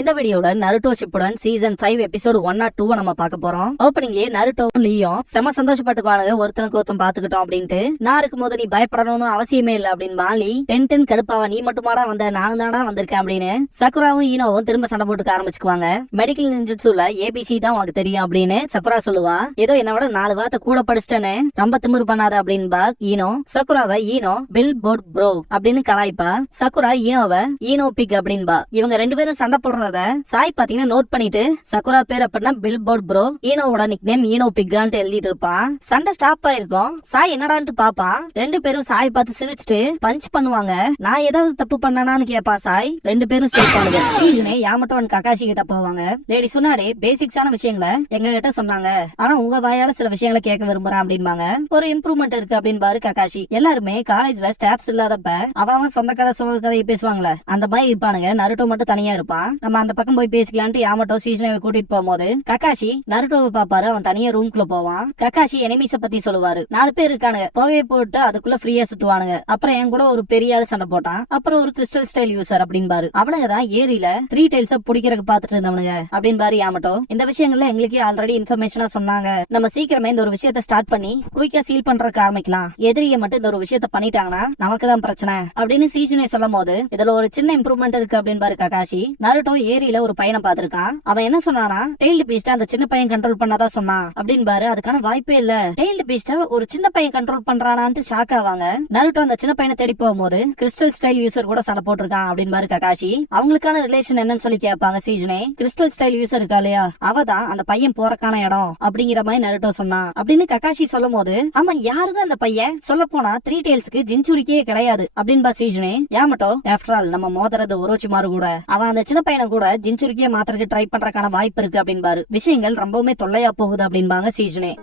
இந்த வீடியோல Naruto Shippuden season 5 episode 1 or 2 நம்ம பார்க்க போறோம். ஓப்பனிங்லயே நருட்டோவும் லீயும் செம சந்தோஷப்பட்டுக்குவானுங்க, ஒருத்தனுக்கு ஒருத்தன் பாத்துக்கிட்டோம் அப்படின்ட்டு. நான் இருக்கும்போது நீ பயப்படணும்னு அவசியமே இல்ல அப்படின்னு வாலி டென் கடுப்பாவா, நீ மட்டுமாடா வந்த, நானும் தானா வந்திருக்கேன் அப்படின்னு சக்குராவும் ஈனோவும் திரும்ப சண்டை போட்டுக்க ஆரம்பிச்சுக்குவாங்க. மெடிக்கல் நிஞ்சுட்சுல ஏபிசி தான் உனக்கு தெரியும் அப்படின்னு சக்குரா சொல்லுவா. ஏதோ என்ன விட 4 வார்த்தை கூட படிச்சிட்டேன்னு ரொம்ப திமிரு பண்ணாத அப்படின்பா ஈனோ. சக்குராவை ஈனோ பில் போர்ட் ப்ரோ அப்படின்னு கலாய்ப்பா. சக்குரா ஈனோவை ஈனோ பிக் அப்படின்பா. இவங்க 2 பேரும் சண்டை போடுறத சாய் பாத்தீங்கன்னா நோட் பண்ணிட்டு சக்குரா பேர் அப்படின்னா பில் போர்ட் ப்ரோ, ஈனோவோட நிக் நேம் ஈனோ பிக்கான்ட்டு எழுதிட்டு இருப்பான். சண்டை ஸ்டாப் ஆயிருக்கும். சாய் என்னடான்ட்டு பாப்பான். 2 பேரும் சாய் பார்த்து சிரிச்சுட்டு பஞ்ச் பண்ணுவாங்க. நான் ஏதாவது தப்பு பண்ணனான்னு கேப்பா சாய். 2 பேரும் சிரிப்பானுங்க. சீஜனே யாமட்டோ அண்ட் ககாஷி கிட்ட போவாங்க. லேடி சொன்னாடே பேசிக்ஸான விஷயங்களை எங்க கிட்ட சொன்னாங்க, ஆனா உங்க வாயால சில விஷயங்களை கேட்க விரும்புறேன் அப்படின்பாங்க. ஒரு இம்ப்ரூவ்மெண்ட் இருக்கு அப்படின்னு பாரு ககாஷி. எல்லாருமே காலேஜ்ல ஸ்டாஃப்ஸ் இல்லாதப்ப அவன் சொந்த கதை சோக கதையை பேசுவாங்களே அந்த மாதிரி இருப்பானுங்க. நருட்டோ மட்டும் தனியா இருப்பான். நம்ம அந்த பக்கம் போய் பேசிக்கலான்ட்டு யாமட்டோ சீஜனை கூட்டிட்டு போகும்போது ககாஷி நருட்டோவை பாப்பாரு. அவன் தனியா ரூம்குள்ள போவான். ககாஷி எனிமீஸ பத்தி சொல்லுவாரு. 4 பேர் இருக்கானுங்க, புகையை போட்டு அதுக்குள்ள ஃப்ரீயா சுத்துவானுங்க. அப்புறம் என் கூட ஒரு பெரிய ஆளு சண்டை போட்டான். அப்புறம் ஒரு கிறிஸ்டல் ஸ்டைல் யூசர் அப்படின்பாரு. அவனுங்க தான் ஏரியில 3 டைல்ஸ புடிக்கிறதுக்கு பாத்துட்டு இருந்தவனுங்க அப்படின்பாரு யாமட்டோ. இந்த விஷயங்கள்ல எங்களுக்கு ஆல்ரெடி இன்ஃபர்மேஷனா சொன்னாங்க. நம்ம சீக்கிரமே இந்த ஒரு விஷயத்த ஸ்டார்ட் பண்ணி குயிக்கா சீல் பண்றதுக்கு ஆரம்பிக்கலாம். எதிரியை மட்டும் இந்த ஒரு விஷயத்த பண்ணிட்டாங்கன்னா நமக்கு தான் பிரச்சனை அப்படின்னு சீஜனை சொல்லும் போது இதுல ஒரு சின்ன இம்ப்ரூவ்மெண்ட் இருக்கு அப்படின்பாரு ககாஷி. நருட்டோ ஏரியில ஒரு பையனை பாத்திருக்கான். அவன் என்ன சொன்னானா, டெய்ல்டு பீஸ்ட் அந்த சின்ன பையன் கண்ட்ரோல் பண்ணாதான் சொன்னான் அப்படின்பாரு. அதுக்கான வாய்ப்பே இல்ல, டெய்ல்டு பீஸ்ட ஒரு சின்ன பையன் கண்ட்ரோல் பண்றானான்ட்டு ஷாக் ஆவாங்க. நருட்டோ அந்த சின்ன பையனை தேடி போகும்போது கிறிஸ்டல் ஸ்டைல் யூசர் கூட சண்டை போட்டிருக்கான் அப்படின்பாரு ககாஷி. அவங்களுக்கான ரிலேஷன் என்னன்னு சொல்லி கேட்பாங்க சீஜனே. கிறிஸ்டல் ஸ்டைல் யூசர் இருக்கா இல்லையா, அவதான் அந்த பையன் போறக்கான இடம் அப்படிங்கிற மாதிரி நருட்டோ சொன்னான் அப்படின்னு ககாஷி சொல்லும் போது, ஆமா யாருதான் அந்த பையன், சொல்ல போனா 3 டைல்ஸ்க்கு ஜின்சுரிக்கே கிடையாது அப்படின்பா சீஜனே. யாமட்டோ ஆஃப்டர் ஆல் நம்ம மோதறது ஒரோச்சிமாரு கூட, அவன் அந்த சின்ன பையனை கூட ஜின்சுரிக்கே மாத்திரக்கு ட்ரை பண்றதுக்கான வாய்ப்பு இருக்கு அப்படின்பாரு. விஷயங்கள் ரொம்பவுமே தொல்லையா போகுது அப்படின்பாங்க சீஜனே.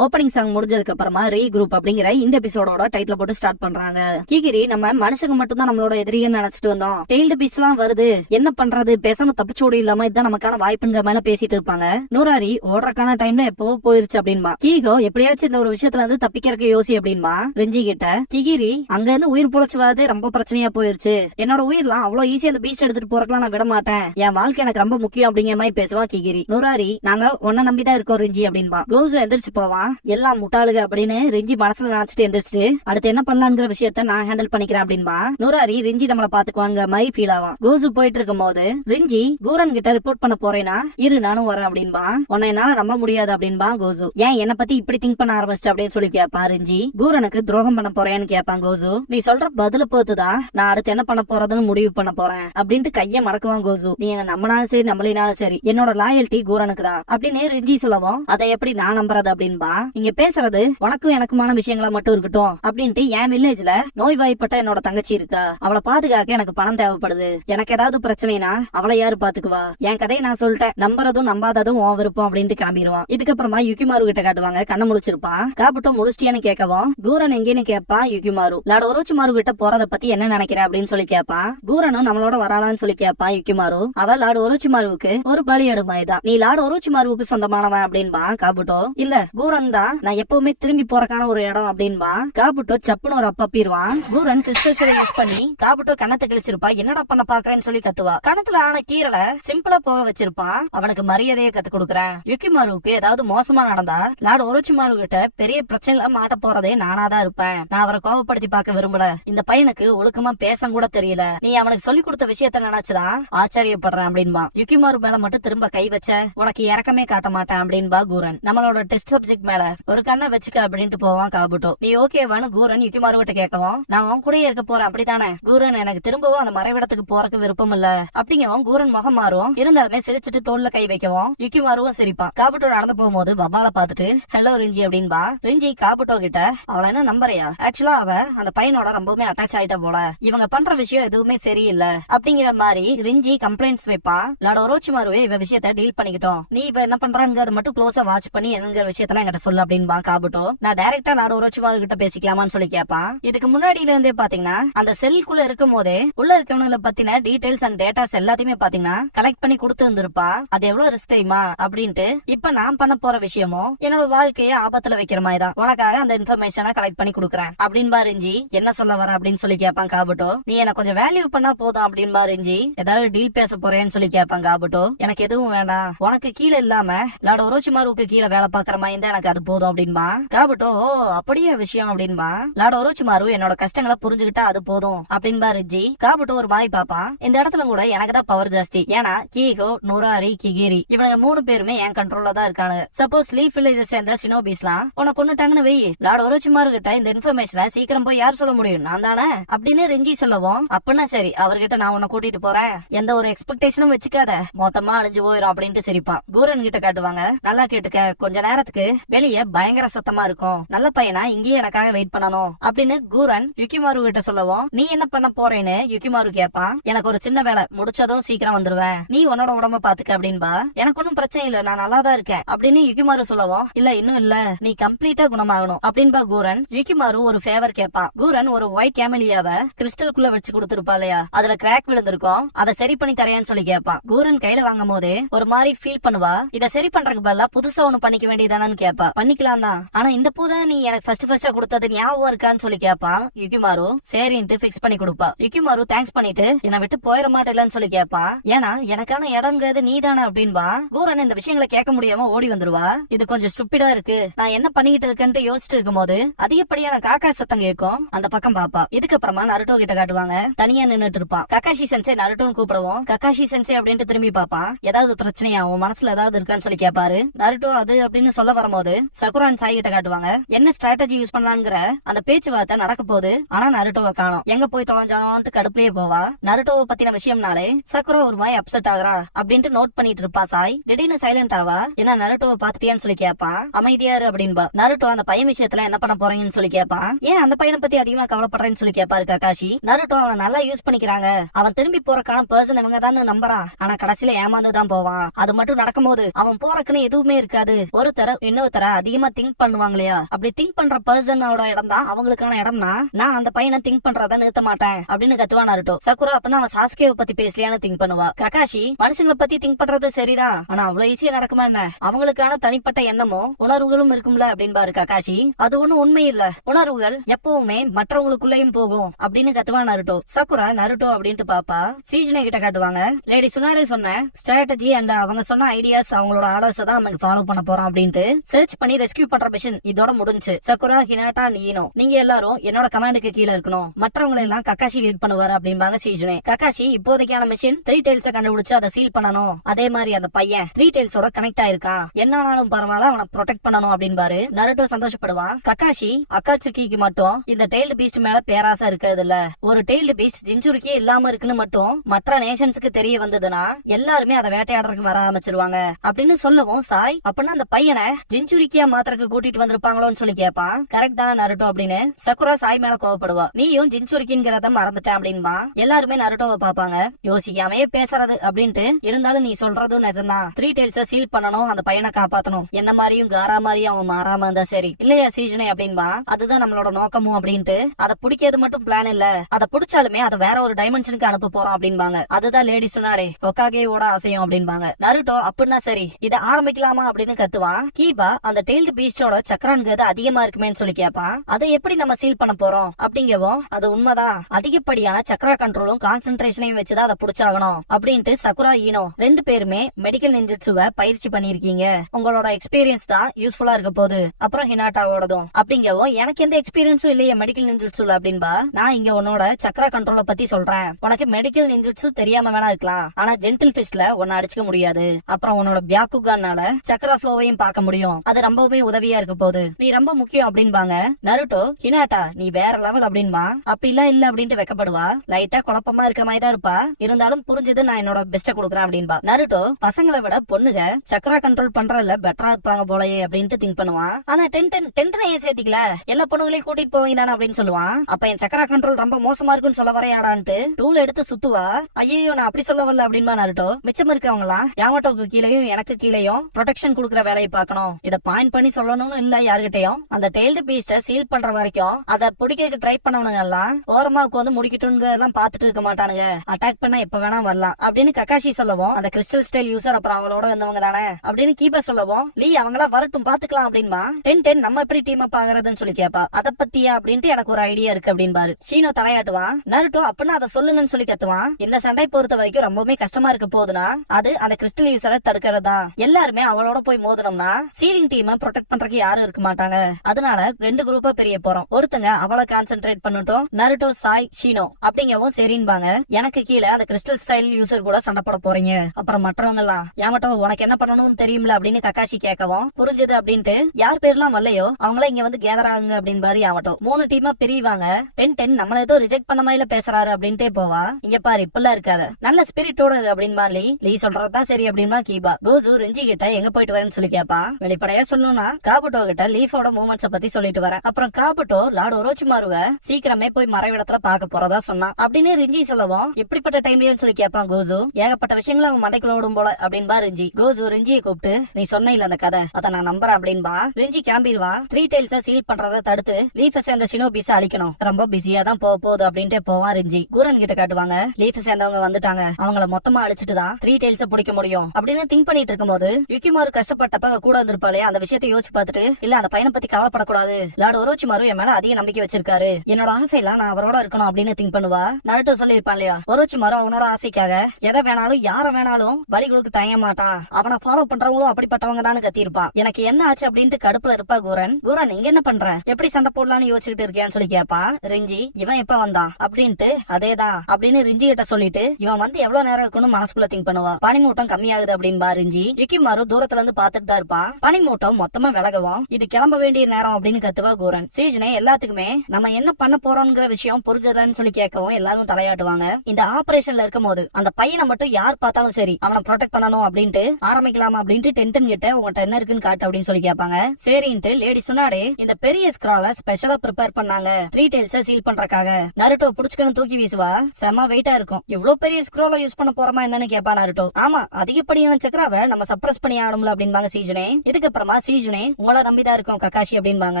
ஓப்பனிங் சாங் முடிஞ்சதுக்கு அப்புறமா ரீ குரூப் அப்படிங்கிற இந்த எபிசோடோட டைட்டில் போட்டு ஸ்டார்ட் பண்றாங்க. கிகிரி நம்ம மனுஷங்க மட்டும் தான் நம்மளோட எதிரின்னு நினைச்சிட்டு வந்தோம், டெய்ல்டு பீஸ் எல்லாம் வருது, என்ன பண்றது, பேசாம தப்பிச்சோடி இல்லாம இதுதான் நமக்கான வாய்ப்புங்க மேல பேசிட்டு இருப்பாங்க. நூராரி ஓடுறக்கான டைம்ல எப்போ போயிருச்சு அப்படின்பா. கீகோ எப்படியாச்சும் இந்த ஒரு விஷயத்துல இருந்து தப்பிக்கிறதுக்கு யோசி அப்படின்பா ரெஞ்சி கிட்ட. கிகிரி அங்க இருந்து உயிர் பொழைச்சு வரது ரொம்ப பிரச்சனையா போயிருச்சு, என்னோட உயிர்லாம் அவ்வளவு ஈஸியா அந்த பீஸ்ட் எடுத்துட்டு போறக்கலாம் நான் விட மாட்டேன், என் வாழ்க்கை எனக்கு ரொம்ப முக்கியம் அப்படிங்கிற மாதிரி பேசுவா கிகிரி. நூராரி நாங்க உன்ன நம்பிதான் இருக்கோம் ரெஞ்சி அப்படின்பா. கோசு எந்திரிச்சு போவான். எல்லாம் முட்டாளுக அப்படின்னு ரெஞ்சி மனசுல நினைச்சிட்டு எந்திரிச்சு அடுத்து என்ன பண்ணலாங்கிற விஷயத்த நான் ஹேண்டில் பண்ணிக்கிறேன் அப்படின்பா. நூராரி ரெஞ்சி நம்மள பாத்துக்குவாங்க மாதிரி ஃபீல் ஆவான். கோசு போயிட்டு இருக்கும் போது ரெஞ்சி கூரன் கிட்ட ரிப்போர்ட் பண்ண போறேனா, இரு நானும் வரேன் அப்படின்பா. உன்னை என்னால நம்ப முடியாது அப்படின்பா கோசு. ஏன் என்ன பத்தி இப்படி திங்க் பண்ண ஆரம்பிச்சிட்டு அப்படின்னு சொல்லி கேப்பா ரெஞ்சி. கூரனுக்கு துரோகம் பண்ண போறேன்னு கேப்பான் கோசு. நீ சொல்ற பதில பொறுத்துதான் நான் அடுத்து என்ன பண்ண போறதுன்னு முடிவு பண்ண போறேன் அப்படின்ட்டு கைய மடக்குவான் கோசு. நீ என்ன நம்பினாலும் சரி நம்பலினாலும் சரி என்னோட லாயல்ட்டி கூரனுக்கு தான் அப்படின்னு ரெஞ்சி சொல்லவும், அதை எப்படி நான் நம்புறது அப்படின்பா. இங்க பேசுறது உனக்கும் எனக்குமான விஷயங்களா மட்டும் இருக்கட்டும் அப்படின்ட்டு என் வில்லேஜ்ல நோய்வாய்ப்பட்ட என்னோட தங்கச்சி இருக்கா, அவளை பாதுகாக்க எனக்கு பணம் தேவைப்படுது, எனக்கு ஏதாவது பிரச்சனைனா அவளை யாரு பாத்துக்குவா, என் கதையை நான் சொல்லிட்டேன், நம்புறதும் நம்பாததும் உன் விருப்பம் அப்படின்ட்டு கிளம்பிடுவான். இதுக்கப்புறமா யுகிமாரு கிட்ட காட்டுவாங்க. கண்ண முழிச்சிருப்பான். காப்பிட்டோ முழிச்சிட்டியான்னு கேட்கவும் கூரன் எங்கேன்னு கேட்பான் யுகிமாரு. லாட ஒரோச்சிமாரு கிட்ட போறத பத்தி என்ன நினைக்கிற அப்படின்னு சொல்லி கேட்பான். கூரனும் நம்மளோட வரலான்னு சொல்லி கேட்பான் யுகிமாரு. அவ லாட ஒரோச்சிமாருவுக்கு ஒரு பலியாடு மாதிரிதான், நீ லாட ஒரோச்சிமாருவுக்கு சொந்தமானவன் அப்படின்பா காபுட்டோ. இல்ல கூரன் தான் நான் எப்பவுமே திரும்பி போறக்கான ஒரு இடம் அப்படின்பா. காபுட்டோ சப்புன்னு ஒரு அப்பப்பிடுவான். கூரன் கிறிஸ்டல்ஸை யூஸ் பண்ணி காபுட்டோ கண்ணத்தை கிழிச்சிருப்பா. என்னடா பண்ண பாக்குறேன்னு சொல்லி கத்துவா. கணத்துல ஆன கீரலை சிம்பிளா போக வச்சிருப்பான். அவனுக்கு மரியாதையை கத்து கொடுக்குறேன். யுகிமாருவுக்கு ஏதாவது மோசமா நடந்தா லார்ட் ஒரோச்சிமாரு கிட்ட பெரிய பிரச்சனை மாட்ட போறதே நானாதான் இருப்பேன். நான் அவரை கோபப்படுத்தி பார்க்க விரும்பல. இந்த பையனுக்கு ஒழுக்கமா பேச கூட தெரியல, நீ அவனுக்கு சொல்லி கொடுத்த விஷயத்த நினைச்சுதான் ஆச்சரியப்படுறேன் அப்படின்பா. யுகிமாரு மேல மட்டும் திரும்ப கை வச்ச உனக்கு இறக்கமே காட்ட மாட்டேன் அப்படின்பா கூரன். நம்மளோட டெஸ்ட் சப்ஜெக்ட் மேல ஒரு கண்ணை வச்சுக்க அப்படின்ட்டு போவான் காபுட்டோ. நீ ஓகேவான்னு கூரன் யுகிமாரு கிட்ட கேட்கவும், நான் உன் கூடயே இருக்க போறேன் அப்படித்தானே. கூரன் எனக்கு திரும்பவும் அந்த மறைவிடத்துக்கு போறதுக்கு விருப்பம் இல்ல அப்படிங்கவும் கூரன் முகம் மாறும். இருந்தாலுமே சிரிச்சுட்டு தோல்ல கை வைக்கவும் யுகிமாருவும் சிரிப்பான். காபுட்டோ நடந்து போகும்போது பபால பாத்துட்டு ஹலோ ரிஞ்சி அப்படின்பா. ரிஞ்சி காபுட்டோ கிட்ட அவளை என்ன நம்பறையா, ஆக்சுவலா அவ அந்த பையனோட ரொம்பவுமே அட்டாச் ஆயிட்ட போல, இவங்க பண்ற விஷயம் எதுவுமே சரியில்லை அப்படிங்கிற மாதிரி ரிஞ்சி கம்ப்ளைண்ட்ஸ் வைப்பான். லாட ஒரோச்சிமாருவே இவ விஷயத்த டீல் பண்ணிக்கிட்டோம், நீ இப்ப என்ன பண்றாங்கிறது மட்டும் க்ளோஸா வாட்ச் பண்ணி என்னங்கிற விஷயத்தெல்லாம் என்கிட்ட சொல்லு சொல்லு அப்படின்பா காபுட்டோ. நான் டைரக்டா லார்ட் ஒரோச்சிமாரு கிட்ட பேசிக்கலாமான்னு சொல்லி கேட்பான். இதுக்கு முன்னாடியில இருந்தே பாத்தீங்கன்னா அந்த செல்குள்ள இருக்கும் போதே உள்ள இருக்கவங்கள பத்தின டீடைல்ஸ் அண்ட் டேட்டாஸ் எல்லாத்தையுமே பாத்தீங்கன்னா கலெக்ட் பண்ணி கொடுத்து இருந்திருப்பா. அது எவ்வளவு ரிஸ்க் தெரியுமா அப்படின்ட்டு. இப்ப நான் பண்ண போற விஷயமும் என்னோட வாழ்க்கையை ஆபத்துல வைக்கிற மாதிரி தான். உனக்காக அந்த இன்ஃபர்மேஷனை கலெக்ட் பண்ணி கொடுக்குறேன் அப்படின்பா ரிஞ்சி. என்ன சொல்ல வர அப்படின்னு சொல்லி கேட்பான் காபுட்டோ. நீ எனக்கு கொஞ்சம் வேல்யூ பண்ணா போதும் அப்படின்பா ரிஞ்சி. ஏதாவது டீல் பேச போறேன்னு சொல்லி கேட்பான் காபுட்டோ. எனக்கு எதுவும் வேண்டாம், உனக்கு கீழே இல்லாம லார்ட் ஒரோச்சிமாருக்கு கீழே வேலை பாக்குற மாதிரி இருந்தா எனக்கு அது போதும் அப்படின்பா காபுட்டோ. அப்படியே விஷயம் அப்படின்பா. லார்ட் ஒரோச்சிமாரு என்னோட கஷ்டங்களை புரிஞ்சுக்கிட்டா அது போதும் அப்படின்பா ரிஞ்சி. காபுட்டோ ஒரு மாதிரி பாப்பான். இந்த இடத்துல கூட எனக்கு தான் பவர் ஜாஸ்தி. ஏன்னா கீகோ, நுராரி, கிகிரி இவங்க 3 பேருமே என் கண்ட்ரோல்ல தான் இருக்காங்க. சப்போஸ் லீஃப் வில்லேஜ் சேர்ந்த ஷினோபிஸ்லாம் உன்னை கொன்னுட்டாங்கன்னு வை, லார்ட் ஒரோச்சிமாரு கிட்ட இந்த இன்ஃபர்மேஷனை சீக்கிரம் போய் யார் சொல்ல முடியும், நான் தானே அப்படின்னு ரிஞ்சி சொல்லவும், அப்படின்னா சரி அவர்கிட்ட நான் உன்னை கூட்டிட்டு போறேன், எந்த ஒரு எக்ஸ்பெக்டேஷனும் வச்சுக்காத, மொத்தமா அழிஞ்சு போயிடும் அப்படின்ட்டு சிரிப்பான். கூரன் கிட்ட காட்டுவாங்க. நல்லா கேட்டுக்க, கொஞ்ச நேரத்துக்கு வெளியே பயங்கர சத்தமா இருக்கும், நல்ல பையனா இங்கேயே எனக்காக வெயிட் பண்ணணும் அப்படின்னு கூரன் யுகிமாரு கிட்ட சொல்லவும், நீ என்ன பண்ண போறேன்னு யுகிமாரு கேட்பான். எனக்கு ஒரு சின்ன வேலை முடிச்சதும் சீக்கிரம் வந்துருவேன், நீ உன்னோட உடம்ப பாத்துக்க அப்படின்பா. எனக்கு ஒன்னும் பிரச்சனை இல்ல, நான் நல்லா தான் இருக்கேன் அப்படின்னு யுகிமாரு சொல்லவும், இல்ல இன்னும் இல்ல, நீ கம்ப்ளீட்டா குணமாகணும் அப்படின்பா கூரன். யுகிமாரு ஒரு ஃபேவர் கேட்பான். கூரன் ஒரு ஒயிட் கேமலியாவை கிறிஸ்டலுக்குள்ள வச்சு கொடுத்திருப்பா இல்லையா, அதுல கிராக் விழுந்திருக்கும், அதை சரி பண்ணி தரையான்னு சொல்லி கேட்பான். கூரன் கையில வாங்கும் போது ஒரு மாதிரி ஃபீல் பண்ணுவா. இதை சரி பண்றதுக்கு பதிலா புதுசா ஒண்ணு பண்ணிக்க வேண்டியதானு கேட்பா. பண்ணிக்கலாம் தான், ஆனா இந்த பூ தானே நீ எனக்கு ஃபர்ஸ்ட் கொடுத்தது ஞாபகம் இருக்கான்னு சொல்லி கேட்பான். யுகிமாரு சரின்ட்டு பிக்ஸ் பண்ணி கொடுப்பா. யுகிமாரு தேங்க்ஸ் பண்ணிட்டு என்னை விட்டு போயிட மாட்டேன்னு சொல்லி கேட்பான். ஏன்னா எனக்கான இடம்ங்கிறது நீ தானே அப்படின்பா. கூரன் இந்த விஷயங்களை கேட்க முடியாம ஓடி வந்துருவா. இது கொஞ்சம் ஸ்டூபிடா இருக்கு, நான் என்ன பண்ணிக்கிட்டு இருக்கேன்னு யோசிச்சுட்டு இருக்கும் போது அதிகப்படியான காக்கா சத்தம் கேட்கும். அந்த பக்கம் பாப்பா. இதுக்கப்புறமா நருட்டோ கிட்ட காட்டுவாங்க. தனியா நின்னுட்டு இருப்பான். கக்காஷி சென்சே நருட்டோன்னு கூப்பிடுவோம். கக்காஷி சென்சே அப்படின்ட்டு திரும்பி பாப்பான். ஏதாவது பிரச்சனையா, உன் மனசுல ஏதாவது இருக்கான்னு சொல்லி கேட்பாரு. நருட்டோ அது அப்படின்னு சொல்ல வரும்போது சகுரான் சாய் கிட்ட காட்டுவாங்க. என்ன ஸ்ட்ராட்டஜி யூஸ் பண்ணலாம்ங்கிற அந்த பேச்சுவார்த்தை நடக்க போகுது. ஆனா நருட்டோவை காணோம். எங்க போய் தொலைஞ்சானோன்னு கடுப்புலயே போவா. நருட்டோவை பத்தின விஷயம்னாலே சகுரா ஒரு மாதிரி அப்செட் ஆகுறா அப்படின்ட்டு நோட் பண்ணிட்டு இருப்பா சாய். திடீர்னு சைலண்ட் ஆவா. என்ன நருட்டோவை பாத்துட்டியான்னு சொல்லி கேட்பான். அமைதியாரு அப்படின்பா. நருட்டோ அந்த பையன் விஷயத்துல என்ன பண்ண போறீங்கன்னு சொல்லி கேட்பான். ஏன் அந்த பையனை பத்தி அதிகமா கவலைப்படுறேன்னு சொல்லி கேட்பாரு கக்காஷி. நருட்டோ அவனை நல்லா யூஸ் பண்ணிக்கிறாங்க, அவன் திரும்பி போறக்கான பர்சன் இவங்க தான் நம்புறான், ஆனா கடைசியில ஏமாந்துதான் போவான். அது மட்டும் நடக்கும்போது அவன் போறக்குன்னு எதுவுமே இருக்காது. ஒருத்தர இன்னொருத்தர அதிகமா திங்க் பண்ணுவாங்க இல்லையா, அப்படி திங்க் பண்ற பர்சனோட இடம் தான் அவங்களுக்கான இடம்னா நான் அந்த பையனை திங்க் பண்றத நிறுத்த மாட்டேன் அப்படின்னு கத்துவா நருட்டோ. சகுரா அப்படின்னா அவன் சாஸ்கேவை பத்தி பேசலையான்னு திங்க் பண்ணுவா. கக்காஷி மனுஷங்களை பத்தி திங்க் பண்றது சரிதான், ஆனா அவ்வளவு ஈஸியா நடக்குமா என்ன, அவங்களுக்கான தனிப்பட்ட எண்ணமும் உணர்வுகளும் இருக்கும்ல அப்படின்பாரு கக்காஷி. அது ஒண்ணும் உண்மை இல்ல, உணர்வுகள் எப்பவுமே மற்றவங்களுக்குள்ளேயும் போகும் அப்படின்னு கத்துவா நருட்டோ. சகுரா நருட்டோ அப்படின்ட்டு பாப்பா. சீஜனை கிட்ட காட்டுவாங்க. லேடி சுனாடே சொன்ன ஸ்ட்ராட்டஜி அண்ட் அவங்க சொன்ன ஐடியாஸ், அவங்களோட ஆர்டர்ஸ் தான் நமக்கு ஃபாலோ பண்ண போறோம் அப்படின்ட்டு சர்ச் பண்ணி ரெஸ்கியூ பண்ற மிஷன் இதோட முடிஞ்சு. சகுரா, ஹினாட்டா, நீனோ நீங்க எல்லாரும் என்னோட கமாண்டுக்கு கீழ இருக்கணும், மற்றவங்களை எல்லாம் கக்காஷி லீட் பண்ணுவாரு அப்படிம்பாங்க சீஜனே. கக்காஷி இப்போதைக்கான மிஷன் 3 டைல்ஸ கண்டுபிடிச்சு அதை சீல் பண்ணணும், அதே மாதிரி அந்த பையன் 3 டைல்ஸோட கனெக்ட் ஆயிருக்கான், என்னாலும் பரவாயில்ல அவனை ப்ரொடெக்ட் பண்ணணும் அப்படின்பாரு. நருட்டோ சந்தோஷப்படுவான். கக்காஷி அக்காட்சுகிக்கு மட்டும் இந்த டெய்ல்டு பீஸ்ட் மேல பேராசை இருக்கிறது இல்ல, ஒரு டெய்ல்டு பீஸ்ட் ஜின்சுரிக்கே இல்லாம இருக்குன்னு மட்டும் மற்ற நேஷன்ஸ்க்கு தெரிய வந்ததுன்னா எல்லாருமே அதை வேட்டையாடுறதுக்கு வர ஆரம்பிச்சிருவாங்க அப்படின்னு சொல்லவும் சாய், அப்படின்னா அந்த பையனை ஜின்சுரிக்கியா மாத்திரக்கு கூட்டிட்டு வந்திருப்பாங்களோன்னு சொல்லி கேட்பான். கரெக்ட் தானே நருட்டோ அப்படின்னு சகுரா சாய் மேல கோவப்படுவா. நீயும் ஜின்சுரிக்கிங்கிறத மறந்துட்டேன் அப்படின்பா. எல்லாருமே நருட்டோவை பாப்பாங்க. யோசிக்காமையே பேசுறது அப்படின்ட்டு, இருந்தாலும் நீ சொல்றதும் நிஜம்தான், 3 டைல்ஸ சீல் பண்ணணும், அந்த பையனை காப்பாத்தணும், என்ன மாதிரியும் காரா மாதிரியும் அவன் மாறாம இருந்தா சரி இல்லையா சீஜனே அப்படின்பா. அதுதான் நம்மளோட நோக்கமும் அப்படின்ட்டு, அதை பிடிக்கிறது மட்டும் பிளான் இல்ல, அதை பிடிச்சாலுமே அதை வேற ஒரு டைமென்ஷனுக்கு அனுப்ப போறோம் அப்படின்பாங்க. அதுதான் லேடி சொன்னாடே ஹோகாகேவோட ஆசையும் அப்படின்பாங்க. நருட்டோ அப்படின்னா சரி இதை ஆரம்பிக்கலாமா அப்படின்னு கத்துவான். கீபா அந்த டெய்ல்டு பீஸ்டோட சக்கரான்கிறது அதிகமா இருக்குமேன்னு சொல்லி கேட்பான். அதை எப்படி நம்ம சீல் பண்ண போறோம் அப்படிங்கவும், அது உண்மைதான், அதிகப்படியான சக்கரா கண்ட்ரோலும் கான்சென்ட்ரேஷனையும் வச்சுதான் அதை புடிச்சாகணும் அப்படின்ட்டு சகுரா ஈனோ 2 பேருமே மெடிக்கல் நிஞ்சுட்சுவை பயிற்சி பண்ணிருக்கீங்க, உங்களோட எக்ஸ்பீரியன்ஸ் தான் யூஸ்ஃபுல்லா இருக்க போகுது, அப்புறம் ஹினாட்டாவோடதும் அப்படிங்கவும், எனக்கு எந்த எக்ஸ்பீரியன்ஸும் இல்லையே மெடிக்கல் நிஞ்சுட்சுல அப்படின்பா. நான் இங்க உன்னோட சக்கரா கண்ட்ரோல பத்தி சொல்றேன், உனக்கு மெடிக்கல் நிஞ்சுட்சு தெரியாம வேணா இருக்கலாம், ஆனா ஜென்டில் பிஸ்ட்ல உன்னை அடிச்சுக்க முடியாது, அப்புறம் உன்னோட பியாக்குகானால சக்கரா ஃப்ளோவையும் பார்க்க முடியும், அது ரொம்பவே உதவியா இருக்க போகுது, நீ ரொம்ப முக்கியம் அப்படின்பாங்க. நருட்டோ, ஹினாட்டா நீ வேற லெவல் அப்படின்பா. அப்படிலாம் இல்ல அப்படின்ட்டு வெக்கப்படுவா. லைட்டா குழப்பமா இருக்க மாதிரி தான் இருப்பா, இருந்தாலும் புரிஞ்சது நான் என்னோட பெஸ்ட கொடுக்குறேன் அப்படின்பா. நருட்டோ, பசங்களை விட பொண்ணுங்க சக்கரா கண்ட்ரோல் பண்றதுல பெட்டரா இருப்பாங்க போலயே அப்படின்ட்டு திங்க் பண்ணுவான். ஆனா டென்டனையே சேர்த்திக்கல, எல்லா பொண்ணுங்களையும் கூட்டிட்டு போவீங்க தானே அப்படின்னு சொல்லுவான். அப்ப என் சக்கரா கண்ட்ரோல் ரொம்ப மோசமா இருக்குன்னு சொல்ல வரையாடான்ட்டு டூல் எடுத்து சுத்துவா. ஐயோ நான் அப்படி சொல்ல வரல அப்படின்பா நருட்டோ. மிச்சம் இருக்கவங்க எல்லாம் யாமாட்டோக்கு கீழேயும் எனக்கு கீழேயும் ப்ரொடெக்ஷன் கொடுக்குற வேலையை பார்க்கணும், இத பாயிண்ட் பண்ணி சொல்லணும்னு இல்ல யாருகிட்டயும். அந்த டெய்ல்டு பீஸ்ட சீல் பண்ற வரைக்கும் அதை பிடிக்க ட்ரை பண்ணவனுங்க எல்லாம் ஓரமாவுக்கு வந்து முடிக்கட்டும்னு எல்லாம் பாத்துட்டு இருக்க மாட்டானுங்க. அட்டாக் பண்ண எப்ப வேணா வரலாம் அப்படின்னு கக்காஷி சொல்லவும், அந்த கிறிஸ்டல் ஸ்டைல் யூசர் அப்புறம் அவங்களோட வந்தவங்க தானே அப்படின்னு கீபர் சொல்லவும், லீ அவங்களா வரட்டும் பாத்துக்கலாம் அப்படின்பா. 10-10 நம்ம எப்படி டீம் அப் ஆகுறதுன்னு சொல்லி கேப்பா. அதை பத்தியா அப்படின்ட்டு எனக்கு ஒரு ஐடியா இருக்கு அப்படின்பாரு. ஷீனோ தலையாட்டுவான். நருட்டோ அப்படின்னா அதை சொல்லுங்கன்னு சொல்லி கத்துவான். இந்த சண்டை பொறுத்த வரைக்கும் ரொம்பவுமே கஷ்டமா இருக்க போகுதுன்னா அது அந்த கிறிஸ்டல் யூசரை தடுக்கிறதா. எல்லாருமே அவளோட போய் மோதணும்னா சீலிங் டீமை ப்ரொடெக்ட் பண்றதுக்கு யாரும் இருக்க மாட்டாங்க. அதனால 2 குரூப்பா பிரிய போறோம். ஒருத்தங்க அவளை கான்சென்ட்ரேட் பண்ணட்டும், நருட்டோ சாய் ஷீனோ அப்படிங்கவும் சரின்பாங்க. எனக்கு கீழே அந்த கிறிஸ்டல் ஸ்டைல் யூசர் கூட சண்டை போட போறீங்க. அப்புறம் மற்றவங்க எல்லாம் யாமட்டோ உனக்கு என்ன பண்ணணும்னு தெரியும்ல அப்படின்னு கக்காஷி கேட்கவும், புரிஞ்சது அப்படின்ட்டு யார் பேர்லாம் வரலையோ அவங்கள இங்க வந்து கேதர் ஆகுங்க அப்படின்பாரு யாமட்டோ. 3 டீமா பிரிவாங்க. 10-10 நம்மள ஏதோ ரிஜெக்ட் பண்ண மாதிரி பேசுறாரு அப்படின்ட்டே போவா. இங்க பாரு இப்பெல்லாம் இருக்காத, நல்ல ஸ்பிரிட்டோட இருக்கு அப்படின்பா லீ. லீ சொல்றதுதான் சரி அப்படின்பா கீபா. கோசு ரெஞ்சி கிட்ட எங்க போயிட்டு வரேன்னு சொல்லி கேப்பா. வெளிப்படையா சொல்லணும்னா காபுட்டோ கிட்ட லீஃபோட மூவ்மெண்ட்ஸ் பத்தி சொல்லிட்டு வரேன். அப்புறம் காபுட்டோ லார்ட் ஒரோச்சிமாருவ சீக்கிரமே போய் மறைவிடத்துல பாக்க போறதா சொன்னான் அப்படின்னு ரிஞ்சி சொல்லவும், இப்படிப்பட்ட டைம்லன்னு சொல்லி கேட்பான் கோசு. ஏகப்பட்ட விஷயங்களை அவன் மண்டைக்குள்ள ஓடும் போல அப்படின்பா ரிஞ்சி. கோசு ரிஞ்சியை கூப்பிட்டு, நீ சொன்ன இல்ல அந்த கதை, அதை நான் நம்புறேன் அப்படின்பா. ரிஞ்சி கிளம்பிடுவான். 3 டெயில்ஸ சீல் பண்றதை தடுத்து லீஃப சேர்ந்த ஷினோபிஸ அழிக்கணும். ரொம்ப பிஸியா தான் போகுது அப்படின்ட்டு போவான் ரிஞ்சி. கூரன் கிட்ட காட்டுவாங்க, லீஃப் சேர்ந்தவங்க வந்துட்டாங்க, அவங்கள மொத்தமா அழிச்சிட்டு தான் 3 டெயில்ஸ பிடிக்க முடியும் அப்படின்னு திங்க் பண்ணிட்டு இருக்கும்போது, யுக்கிமாரு கஷ்டப்பட்டப்ப கூட வந்திருப்பாளே அந்த விஷயத்தை யோசிச்சு பார்த்துட்டு, இல்ல அந்த பையனை பத்தி கவலைப்படக்கூடாது, லார்ட் ஒரோச்சிமாரு என் மேல அதிக நம்பிக்கை வச்சிருக்காரு, என்னோட ஆசையெல்லாம் நான் அவரோட இருக்கணும் அப்படின்னு திங்க் பண்ணுவா. நருட்டோ சொல்லிருப்பான் இல்லையா, ஒரோச்சிமாரு அவனோட ஆசைக்காக எதை வேணாலும் யார வேணாலும் பலி கொடுக்க தயங்க மாட்டான், அவனை ஃபாலோ பண்றவங்களும் அப்படிப்பட்டவங்க தான் கத்திருப்பான். எனக்கு என்ன ஆச்சு அப்படின்ட்டு கடுப்புல இருப்பா கூரன். கூரன் இங்க என்ன பண்ற, எப்படி சண்டை போடலான்னு யோசிச்சுட்டு இருக்கியான்னு சொல்லி கேப்பான். ரிஞ்சி இவன் எப்ப வந்தான் அப்படின்ட்டு, அதேதான் அப்படின்னு ரிஞ்சி கிட்ட சொல்லிட்டு இவன் வந்து எவ்வளவு நேரம் இருக்குன்னு மனசுக்குள்ள திங்க் பண்ணுவா. பனிமூட்டம் கம்மியாகுது அப்படின்பா ரிஞ்சி. யுக்கிமாரு தூரத்துல இருந்து பாத்துட்டு தான் இருப்பான். பனிமூட்டம் மொத்தமா விலகவும், இது கிளம்ப வேண்டிய நேரம் அப்படின்னு கத்துவா கூரன். சீஜனே எல்லாத்துக்குமே நம்ம என்ன பண்ண போறோம்ங்கிற விஷயம் புரிஞ்சதான்னு சொல்லி கேட்கவும் எல்லாரும் தலையாட்டுவாங்க. இந்த ஆபரேஷன்ல இருக்கும் போது அந்த பையனை மட்டும் யார் பார்த்தாலும் சரி அவனை ப்ரொடெக்ட் பண்ணணும் அப்படின்ட்டு ஆரம்பிக்கலாமா அப்படின்ட்டு டென்டன் கிட்ட உங்கள்கிட்ட என்ன இருக்குன்னு காட்டு அப்படின்னு சொல்லி கேட்பாங்க. சரின்ட்டு லேடி சொன்னாடே இந்த பெரிய ஸ்க்ரால ஸ்பெஷலா ப்ரிப்பேர் பண்ணாங்க 3 டெயில்ஸ சீல் பண்றதுக்காக. நருட்டோ புடிச்சுக்கணும் தூக்கி வீசுவா. செம வெயிட்டா இருக்கும். இவ்வளவு பெரிய ஸ்க்ரோல யூஸ் பண்ண போறோமா என்னன்னு கேப்பா நருட்டோ. ஆமா அதிகப்படியான சக்கராவை நம்ம சப்ரஸ் பண்ணி ஆடும்ல அப்படின்பாங்க சீஜனே. இதுக்கப்புறமா சீஜனே உங்களை நம்பிதான் இருக்கும் கக்காஷி அப்படின்பாங்க.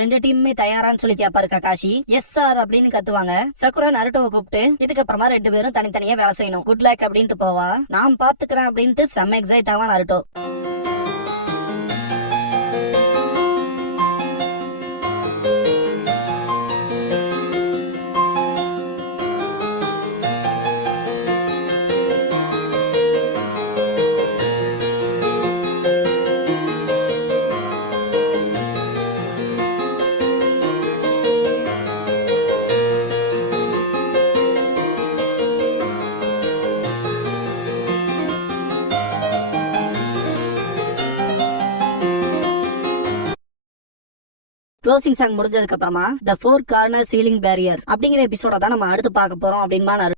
2 டீமுமே தயாரான்னு சொல்லி கேப்பாரு கக்காஷி. எஸ் சார் அப்படின்னு கத்துவாங்க. சக்குரா நருட்டோவை கூப்பிட்டு இதுக்கப்புறமா 2 பேரும் தனித்தனியா வேலை செய்யணும், குட் லக் அப்படின்ட்டு போவா. நான் பாத்துக்கிறேன் அப்படின்ட்டு செம்ம எக்ஸைட் ஆவா நருட்டோ. க்ளோசிங் சாங் முடிஞ்சதுக்கு அப்புறமா த 4 கார்னர் சீலிங் பேரியர் அப்படிங்கிற எபிசோட தான் நம்ம அடுத்து பார்க்க போறோம் அப்படின்பா